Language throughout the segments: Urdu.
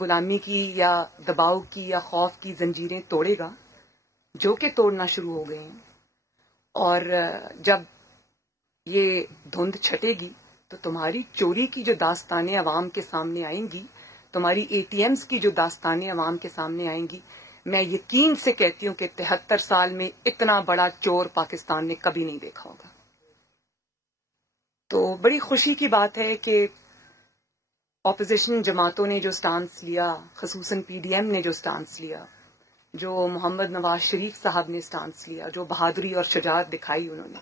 غلامی کی یا دباؤ کی یا خوف کی زنجیریں توڑے گا، جو کہ توڑنا شروع ہو گئے ہیں. اور جب یہ دھند چھٹے گی تو تمہاری چوری کی جو داستانیں عوام کے سامنے آئیں گی، تمہاری اے ٹی ایمز کی جو داستانیں عوام کے سامنے آئیں گی، میں یقین سے کہتی ہوں کہ 73 سال میں اتنا بڑا چور پاکستان نے کبھی نہیں دیکھا ہوگا. تو بڑی خوشی کی بات ہے کہ اپوزیشن جماعتوں نے جو سٹانس لیا، خصوصاً پی ڈی ایم نے جو سٹانس لیا، جو محمد نواز شریف صاحب نے سٹانس لیا، جو بہادری اور شجاعت دکھائی انہوں نے،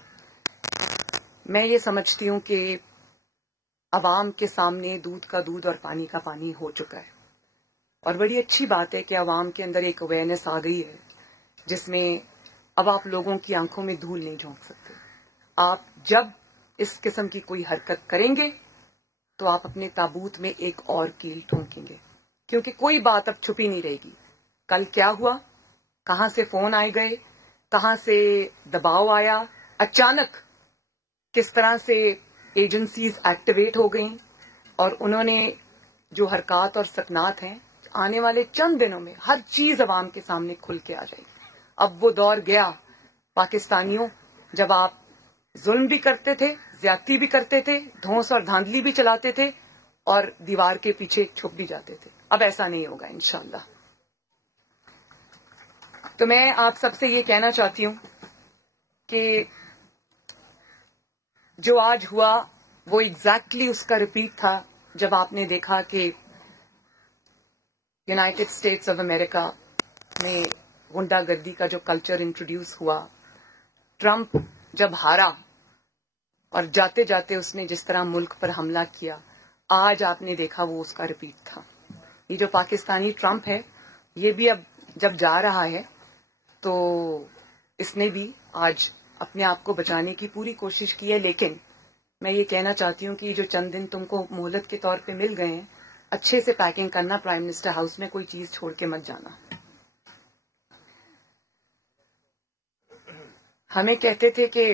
میں یہ سمجھتی ہوں کہ عوام کے سامنے دودھ کا دودھ اور پانی کا پانی ہو چکا ہے. اور بڑی اچھی بات ہے کہ عوام کے اندر ایک اویئرنیس آ گئی ہے جس میں اب آپ لوگوں کی آنکھوں میں دھول نہیں جھونک سکتے. آپ جب اس قسم کی کوئی حرکت کریں گے تو آپ اپنے تابوت میں ایک اور کیل ٹھونکیں گے، کیونکہ کوئی بات اب چھپی نہیں رہے گی. کل کیا ہوا، کہاں سے فون آئے گئے، کہاں سے دباؤ آیا، اچانک کس طرح سے ایجنسیز ایکٹیویٹ ہو گئیں، اور انہوں نے جو حرکات اور سکنات ہیں، آنے والے چند دنوں میں ہر چیز عوام کے سامنے کھل کے آ جائے گی. اب وہ دور گیا پاکستانیوں جب آپ ظلم بھی کرتے تھے، زیادتی بھی کرتے تھے، دھونس اور دھاندلی بھی چلاتے تھے اور دیوار کے پیچھے چھپ بھی جاتے تھے. اب ایسا نہیں ہوگا انشاءاللہ. تو میں آپ سب سے یہ کہنا چاہتی ہوں کہ جو آج ہوا وہ ایگزیکٹلی اس کا ریپیٹ تھا جب آپ نے دیکھا کہ یونائٹڈ اسٹیٹس آف امریکہ میں غنڈہ گردی کا جو کلچر انٹروڈیوس ہوا. ٹرمپ جب ہارا اور جاتے جاتے اس نے جس طرح ملک پر حملہ کیا، آج آپ نے دیکھا وہ اس کا ریپیٹ تھا. یہ جو پاکستانی ٹرمپ ہے، یہ بھی اب جب جا رہا ہے تو اس نے بھی آج اپنے آپ کو بچانے کی پوری کوشش کی ہے. لیکن میں یہ کہنا چاہتی ہوں کہ جو چند دن تم کو مہلت کے طور پہ مل گئے ہیں، اچھے سے پیکنگ کرنا، پرائم منسٹر ہاؤس میں کوئی چیز چھوڑ کے مت جانا. ہمیں کہتے تھے کہ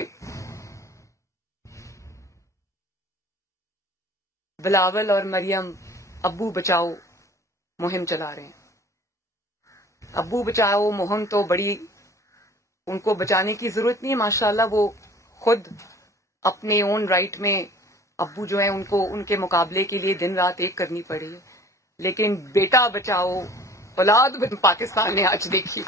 بلاول اور مریم ابو بچاؤ مہم چلا رہے ہیں. ابو بچاؤ مہم تو بڑی، ان کو بچانے کی ضرورت نہیں ہے، ماشاءاللہ وہ خود اپنے اون رائٹ میں ابو جو ہیں ان کو ان کے مقابلے کے لیے دن رات ایک کرنی پڑی ہے. لیکن بیٹا بچاؤ اولاد پاکستان نے آج دیکھی.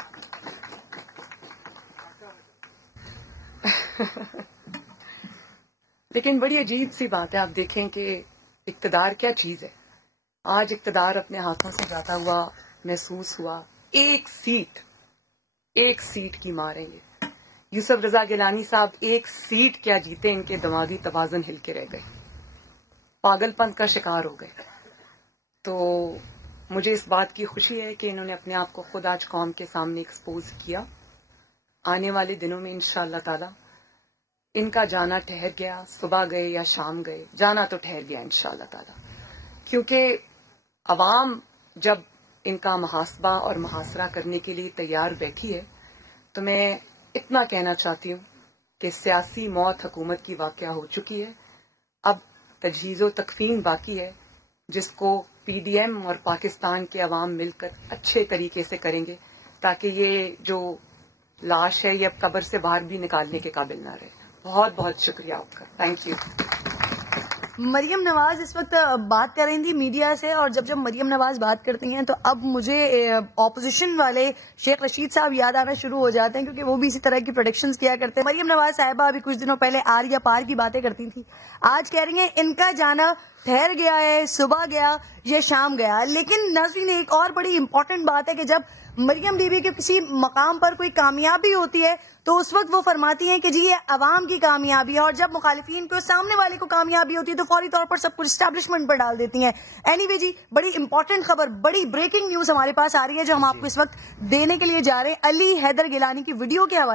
لیکن بڑی عجیب سی بات ہے، آپ دیکھیں کہ اقتدار کیا چیز ہے. آج اقتدار اپنے ہاتھوں سے جاتا ہوا محسوس ہوا. ایک سیٹ کی ماریں گے. یوسف رضا گیلانی صاحب ایک سیٹ کیا جیتے، ان کے دماغی توازن ہل کے رہ گئے، پاگل پن کا شکار ہو گئے. تو مجھے اس بات کی خوشی ہے کہ انہوں نے اپنے آپ کو خود آج قوم کے سامنے ایکسپوز کیا. آنے والے دنوں میں انشاءاللہ تعالی ان کا جانا ٹھہر گیا، صبح گئے یا شام گئے، جانا تو ٹھہر گیا انشاءاللہ تعالی. کیونکہ عوام جب ان کا محاسبہ اور محاصرہ کرنے کے لیے تیار بیٹھی ہے، تو میں اتنا کہنا چاہتی ہوں کہ سیاسی موت حکومت کی واقعہ ہو چکی ہے. اب تجہیز و تکفین باقی ہے، جس کو پی ڈی ایم اور پاکستان کے عوام مل کر اچھے طریقے سے کریں گے، تاکہ یہ جو لاش ہے یہ اب قبر سے باہر بھی نکالنے کے قابل نہ رہے. بہت بہت شکریہ آپ کا، تھینک یو. مریم نواز اس وقت بات کر رہی تھی میڈیا سے، اور جب مریم نواز بات کرتی ہیں تو اب مجھے اپوزیشن والے شیخ رشید صاحب یاد آنا شروع ہو جاتے ہیں، کیونکہ وہ بھی اسی طرح کی پروڈکشنز کیا کرتے ہیں. مریم نواز صاحبہ ابھی کچھ دنوں پہلے آر یا پار کی باتیں کرتی تھی، آج کہہ رہی ہیں ان کا جانا ٹھہر گیا ہے، صبح گیا یا شام گیا. لیکن ناظرین ایک اور بڑی امپورٹنٹ بات ہے کہ جب مریم بی بی کے کسی مقام پر کوئی کامیابی ہوتی ہے تو اس وقت وہ فرماتی ہیں کہ جی یہ عوام کی کامیابی ہے، اور جب مخالفین کو، سامنے والے کو کامیابی ہوتی ہے تو فوری طور پر سب کچھ اسٹیبلشمنٹ پر ڈال دیتی ہیں. اینی وے جی، بڑی امپورٹنٹ خبر، بڑی بریکنگ نیوز ہمارے پاس آ رہی ہے جو ہم آپ کو اس وقت دینے کے لیے جا رہے ہیں. علی حیدر گیلانی کی ویڈیو کے حوالے